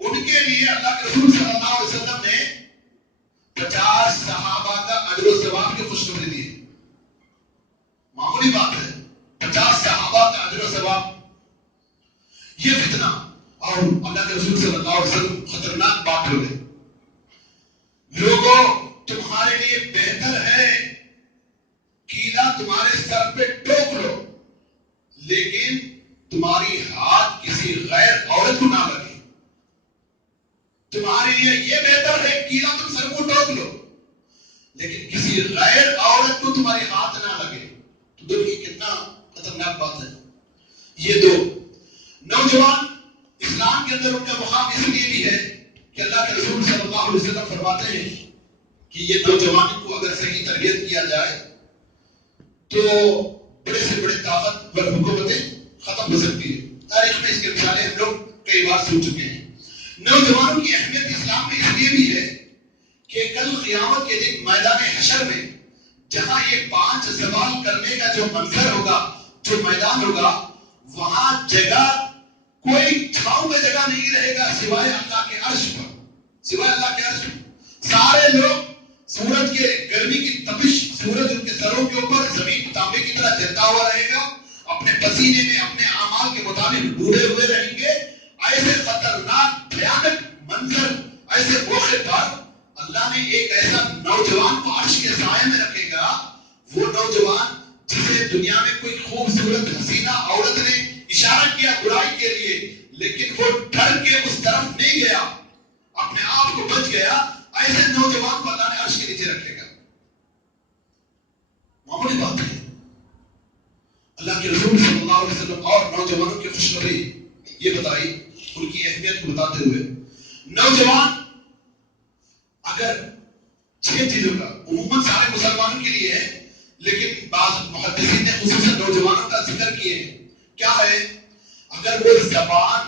ان کے لیے اللہ کے رسول صلی اللہ علیہ وسلم نے 50 صحابہ کا اجر و ثواب کی خوشخبری دی ہے. معمولی بات ہے, 50 صحابہ کا اجر و ثواب. یہ فتنہ اور اللہ کے رسول صلی اللہ علیہ وسلم خطرناک بات ہو گئی. لوگوں, تمہارے لیے بہتر ہے کیلا تمہارے سر پہ ٹوک لو, لیکن تمہاری ہاتھ کسی غیر عورت کو نہ لگے. تمہارے لیے یہ بہتر ہے کیلا تم سر کو ٹوک لو, لیکن کسی غیر عورت کو تمہاری ہاتھ نہ لگے. تو دیکھیے کتنا خطرناک بات ہے. یہ دو نوجوان اسلام کے اندر ان کا مقام اس لیے بھی ہے کہ اللہ کے رسول صلی اللہ علیہ وسلم فرماتے ہیں کہ یہ نوجوان کو اگر صحیح تربیت کیا جائے تو بڑے سے بڑے طاقتور حکومتیں ختم ہو سکتی ہے. تاریخ میں اس کے مثالیں ہم لوگ کئی بار سن چکے ہیں. نوجوانوں کی اہمیت اسلام میں اس لیے بھی ہے کہ کل قیامت کے دن میدان حشر میں جہاں یہ 5 سوال کرنے کا جو منظر ہوگا, جو میدان ہوگا, وہاں جگہ کوئی چھاؤں میں جگہ نہیں رہے گا سوائے اللہ کے عرش پر. سوائے اللہ کے عرش پر سارے لوگ سورج کے گرمی کی تپش, سورج ان کے سروں کے اوپر زمین تانبے کی طرح جلتا ہوا رہے گا, اپنے پسینے میں اپنے اعمال کے مطابق ڈوبے ہوئے رہیں گے. ایسے خطرناک بھیانک منظر, ایسے موقع پر اللہ نے ایک ایسا نوجوان کو عرش کے سائے میں رکھے گا. وہ نوجوان جسے دنیا میں کوئی خوبصورت حسینہ عورت نے اشارہ کیا برائی کے لیے, لیکن وہ ڈر کے اس طرف نہیں گیا, اپنے آپ کو بچ گیا. ایسے نوجوان کو اللہ نے عرش کے نیچے رکھے گا. معمولی بات ہے. اللہ کے رسول صلی اللہ علیہ وسلم اور نوجوانوں کی خوشخبری یہ بتائی, ان کی اہمیت کو بتاتے ہوئے. نوجوان اگر 6 چیزوں کا عموماً سارے مسلمانوں کے لیے ہے, لیکن بعض محدثین نے خصوصاً نوجوانوں کا ذکر کیے ہیں. کیا ہے؟ اگر وہ زبان,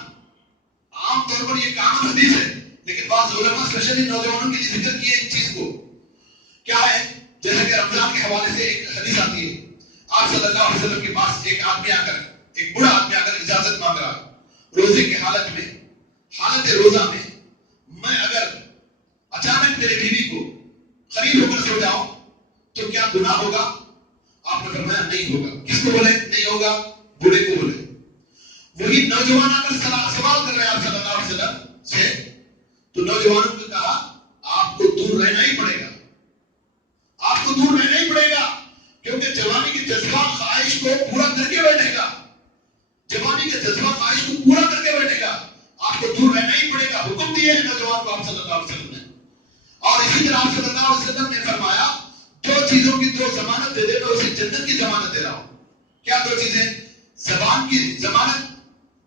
عام طور پر یہ کامن حدیث ہے, لیکن بعض علماء اسپیشلی نوجوانوں کے لیے ذکر کیے اس چیز کو. کیا ہے؟ جیسے کہ رمضان کے حوالے سے ایک حدیث آتی ہے. آپ صلی اللہ علیہ وسلم کے پاس ایک آدمی آ کر, ایک بڑا آدمی آ کر اجازت مانگ رہا روزے کی حالت میں, حالت روزہ میں, میں اگر اچانک میرے بیوی کو قریب ہو کر سو جاؤں تو کیا گناہ ہوگا؟ آپ نے فرمایا نہیں ہوگا. کس کو بولے نہیں ہوگا؟ بوڑھے کو بولے. وہی نوجوان آ کر سوال کر رہے ہیں آپ صلی اللہ علیہ وسلم سے, تو نوجوانوں کو کہا آپ کو دور رہنا ہی پڑے گا, آپ کو دور رہنا ہی پڑے گا, کیونکہ جوانی کے جذبہ خواہش کو پورا کر کے بیٹھے گا, جوانی کے جذبہ خواہش کو پورا کر کے بیٹھے گا, آپ کو دور رہنا ہی پڑے گا. حکم دیے ہیں نوجوان کو آپ صلی اللہ علیہ وسلم نے. اور اسی طرح آپ صلی اللہ علیہ وسلم نے فرمایا 2 چیزوں کی 2 ضمانت دے دے, میں اسے جنت کی ضمانت دے رہا ہوں. کیا 2 چیزیں؟ زبان کی ضمانت,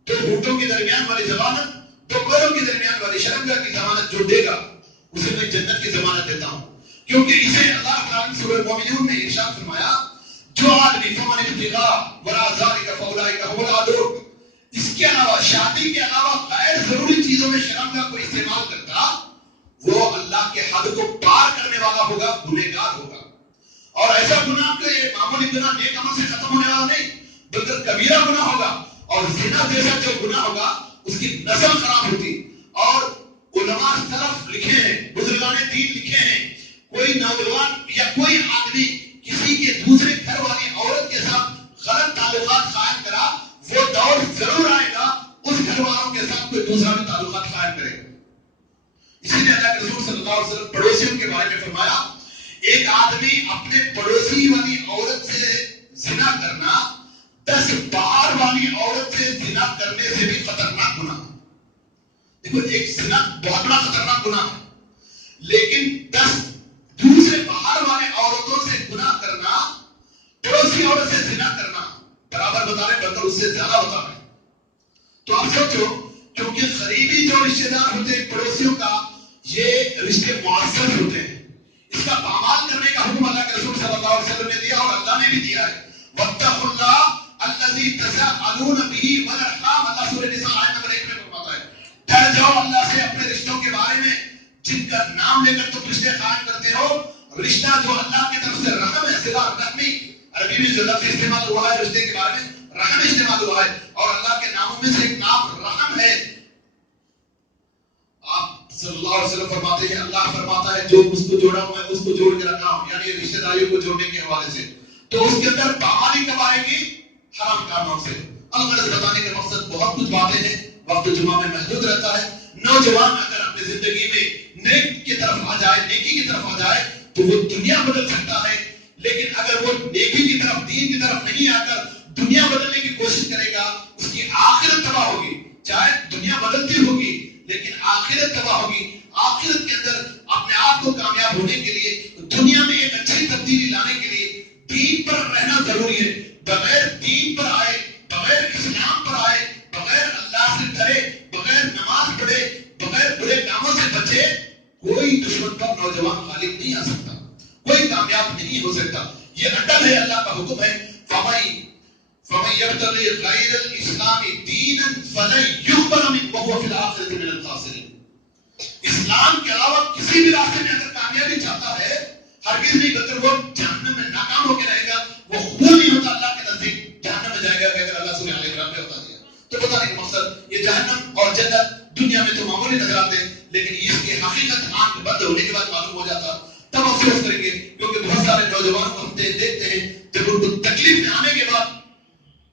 2 ہونٹوں کے درمیان والی ضمانت, 2 پیروں کے درمیان والی شرمگاہ کی ضمانت. جو دے گا اسے میں جنت کی ضمانت دیتا ہوں. کیونکہ اسے اللہ تعالیٰ نے سورہ مومنون میں ارشاد فرمایا, جو آدمی فمن ابتغاء وراء ذلک فاولئک هم العادون, اس کے علاوہ, شادی کے علاوہ غیر ضروری چیزوں میں شرمگاہ کو استعمال کرتا اور ایسا گناہ کہ یہ معمولی گناہ نیک عمل سے ختم ہونے والا نہیں بلکہ کبیرہ گناہ ہوگا، اور زنا جیسا جو گناہ ہوگا اس کی نسل خراب ہوتی. اور علماء سلف لکھے ہیں، بزرگان دین لکھے ہیں، کوئی نوجوان یا کوئی آدمی کسی کے دوسرے گھر والی عورت کے ساتھ غلط تعلقات قائم کرا، وہ دور ضرور آئے گا اس گھر والوں کے ساتھ کوئی دوسرا بھی تعلقات قائم کرے گا. اسی لیے اللہ کے رسول صلی اللہ علیہ وسلم پڑوسیوں کے بارے میں فرمایا، ایک آدمی اپنے پڑوسی والی عورت سے زنا کرنا 10 باہر والی عورت سے زنا کرنے سے بھی خطرناک گناہ ہے. دیکھو ایک زنا بہت بڑا خطرناک گناہ ہے، لیکن 10 دوسرے باہر والے عورتوں سے گناہ کرنا، پڑوسی عورت سے زنا کرنا برابر بتا رہے بلکہ اس سے زیادہ بتا رہے. تو آپ سوچو، کیونکہ قریبی جو رشتے دار ہوتے ہیں پڑوسیوں کا، یہ رشتے معزز ہوتے ہیں. اس کا پامال کرنے کا حکم اللہ کے رسول صلی اللہ علیہ وسلم نے دیا اور اللہ نے بھی دیا ہے. واتقوا اللہ الذی تساءلون به والارحام، اللہ سورہ نساء آیت نمبر 1 میں فرماتا ہے ڈر جاؤ اللہ سے اپنے رشتوں کے بارے میں جن کا نام لے کر تم رشتے قائم کرتے ہو. رشتہ جو اللہ کی طرف سے رحم ہے، صلہ رحمی، عربی میں جو لفظ استعمال ہوا ہے رشتے کے بارے میں رحم استعمال ہوا ہے، اور اللہ کے ناموں میں سے ایک نام رحم ہے. آپ صلی اللہ علیہ وسلم فرماتے ہیں، اللہ فرماتا ہے جو اس کو جوڑا ہوں میں اس کو جوڑ کے رکھا ہوں، یعنی رشتہ داریوں کو جوڑنے کے حوالے سے. تو اس کے اندر پامالی کب آئے گی؟ حرام کاموں سے. الغرض بتانے کا مقصد بہت کچھ باتیں ہیں، وقت جمعہ میں محدود رہتا ہے. نوجوان اگر اپنی زندگی میں نیک کی طرف آ جائے، نیکی کی طرف آ جائے تو وہ دنیا بدل سکتا ہے. لیکن اگر وہ نیکی کی طرف، دین کی طرف نہیں آ کر دنیا بدلنے کی کوشش کرے گا، اس کی آخرت تباہ ہوگی. چاہے دنیا بدلتی ہوگی لیکن آخرت تباہ ہوگی. آخرت کے اندر اپنے آپ کو کامیاب ہونے کے لیے، دنیا میں ایک اچھی تبدیلی لانے کے لیے دین پر رہنا ضروری ہے. بغیر دین پر آئے، بغیر اسلام پر آئے، بغیر اللہ سے ڈرے، بغیر نماز پڑھے، بغیر برے کاموں سے بچے، کوئی دشمن پر نوجوان غالب نہیں آ سکتا، کوئی کامیاب نہیں ہو سکتا. یہ اٹل ہے، اللہ کا حکم ہے. فَمَن يَبْتَغِي غَيْرَ الْإِسْلَامِ دِينًا فَلَن يُقْبَلَ مِنْهُ وَهُوَ فِي الْآخِرَةِ مِنَ الْخَاسِرِينَ. اسلام کے علاوہ کسی بھی راستے میں اگر کامیابی چاہتا ہے، ہرگز نہیں بلکہ وہ جہنم میں ناکام ہو کے رہے گا. وہ قبول نہیں ہوتا اللہ کے نزدیک، جہنم میں جائے گا. کہ اگر اللہ سورہ آل عمران میں بتا دیا تو بتانے کا مقصد یہ جہنم اور جنت دنیا میں تو معمولی نظر آتے ہیں، لیکن اس کی حقیقت آنکھ بند ہونے کے بعد معلوم ہو جاتا. تب افسوس کریں گے، کیونکہ بہت سارے نوجوانوں کو ہم دیکھتے ہیں جب ان کو تکلیف میں آنے کے بعد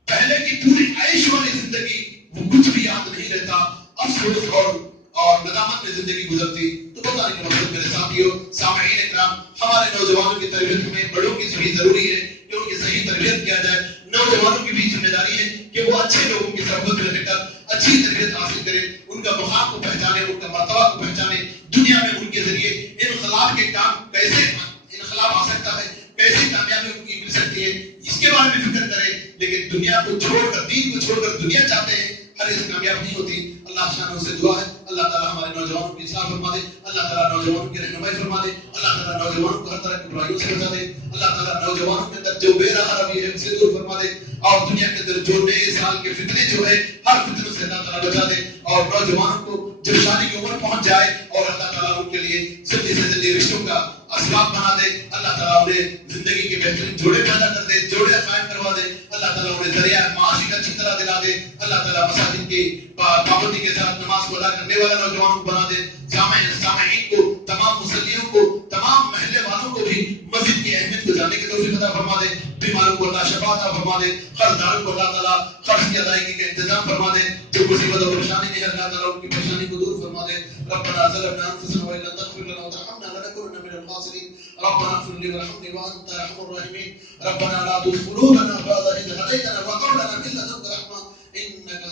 پہلے کی پوری عیش والی زندگی وہ کچھ بھی یاد نہیں رہتا، افسوس اور ندامت میں زندگی گزرتی. تو بتانے کا مقصد میرے ساتھیوں، سامعین اکرام، ہمارے نوجوانوں کی تربیت میں بڑوں کی بھی ضروری ہے کہ ان کی صحیح تربیت کیا جائے. نوجوانوں کی بھی ذمہ داری ہے کہ وہ اچھے لوگوں کی صحبت میں رہ کر اچھی تربیت حاصل کریں، ان کا مقام کو پہچانے، ان کا مرتبہ کو پہچانے. دنیا میں ان کے ذریعے انقلاب کے کام کیسے انقلاب آ سکتا ہے، کیسے کامیابی ان کی مل سکتی ہے، اس کے بارے میں فکر کریں. لیکن دنیا کو چھوڑ کر، دین کو چھوڑ کر دنیا چاہتے ہیں، ہر اس کامیاب نہیں ہوتی. اللہ شان سے دعا ہے اللہ تعالیٰ ہمارے نوجوانوں کی اصلاح فرما دے، اللہ تعالیٰ نوجوانوں کی رہنمائی فرما دے، اللہ تعالیٰ نوجوانوں کو ہر طرح کی برائیوں سے بچا دے، اللہ تعالیٰ نوجوانوں کے اندر جو بے راہ روی ہے اسے دور فرما دے، اور دنیا کے اندر جو نئے سال کے فتنے جو ہے ہر فتنوں سے اللہ تعالیٰ بچا دے. اور نوجوانوں کو جب شادی کی عمر پہنچ جائے اور اللہ تعالیٰ ان کے لیے زندگی سے زندگی رشتوں کا اسباب بنا دے، اللہ تعالیٰ انہیں زندگی کے بہترین جوڑے پیدا کر دے، جوڑے قائم کروا دے، اللہ تعالیٰ انہیں ذریعہ معاشی کا اچھی طرح دلا دے، اللہ تعالیٰ مساجد کی پابندی کے ساتھ نماز کو ادا کرنے والا نوجوانوں کو بنا دے. سامعین کو، تمام مسلمانوں کو، تمام محلے والوں کو بھی مسجد کی اہمیت کو جاننے کی توفیق عطا فرما دے. بیماروں کو اللہ شفا عطا فرما دے، قرض داروں کو اللہ تعالیٰ قرض کی ادائیگی کا انتظام فرما دے، جو مصیبت اور پریشانی میں ہے اللہ تعالیٰ ان کی پریشانی کو دور فرما دے. ربنا ظلمنا انفسنا وان لم تغفر لنا وترحمنا لنكونن من الخاسرين. ربنا اغفر لي وارحمني وانت ارحم الراحمين. ربنا لا تزغ قلوبنا بعد إذ هديتنا وهب لنا من لدنك رحمة انك